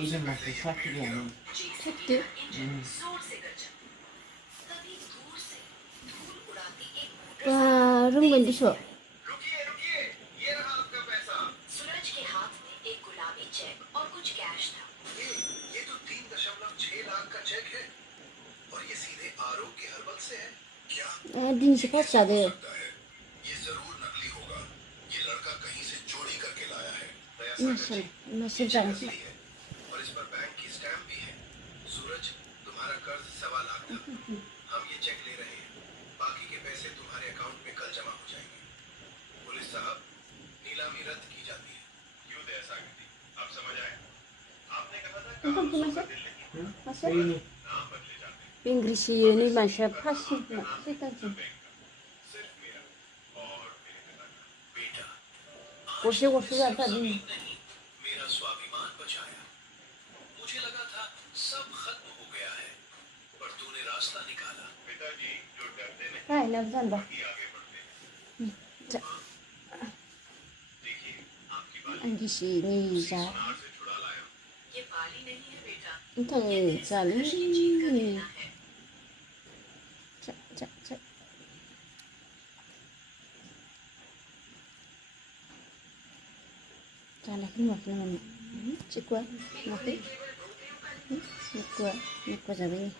이제 맛이 삭히잖아. 색들? 와, 이런 건 있어. 아, 딘시 파스야 돼. 맛있 잖아. masuk Inggris ini masih pas kursi kursi apa tadi hai nafsan bah di sini ya thằng già lắm chạy ra là cái mặt này chị quá mặt đấy mặt quá giờ bên